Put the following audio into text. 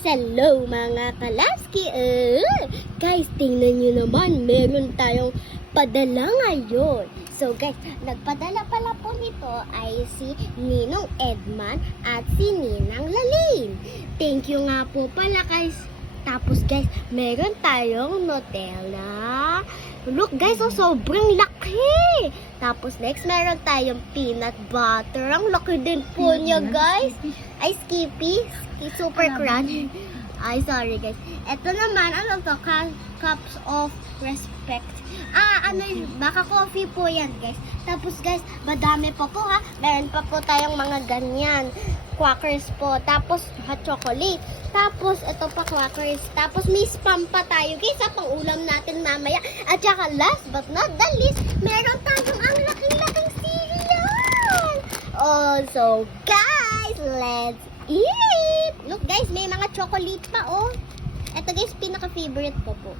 hello mga kalaski! Uh, guys, tingnan nyo naman, meron tayong padala ngayon. So guys, nagpadala pala po nito ay si Ninong Edman at si Ninang Lalin. Thank you nga po pala guys. Tapos guys, meron tayong Nutella. Look guys, oh, sobrang laki! Tapos next, meron tayong peanut butter. Ang laki din po niya guys. Ay, Skippy. Super crunch. Ay, sorry guys. Ito naman, ano to? Cups of respect. Ah, ano yun? Baka coffee po yan, guys. Tapos guys, madami pa po ha. Meron pa po tayong mga ganyan. Quackers po. Tapos, hot chocolate. Tapos, ito pa quackers. Tapos, may spam pa tayo, guys. Sa pang ulam natin mamaya. At saka, last but not the least, meron tayong ang laking-laking cereal. Oh, so, guys, let's eat! Look, guys, may mga chocolate pa, oh. Ito, guys, pinaka-favorite ko po.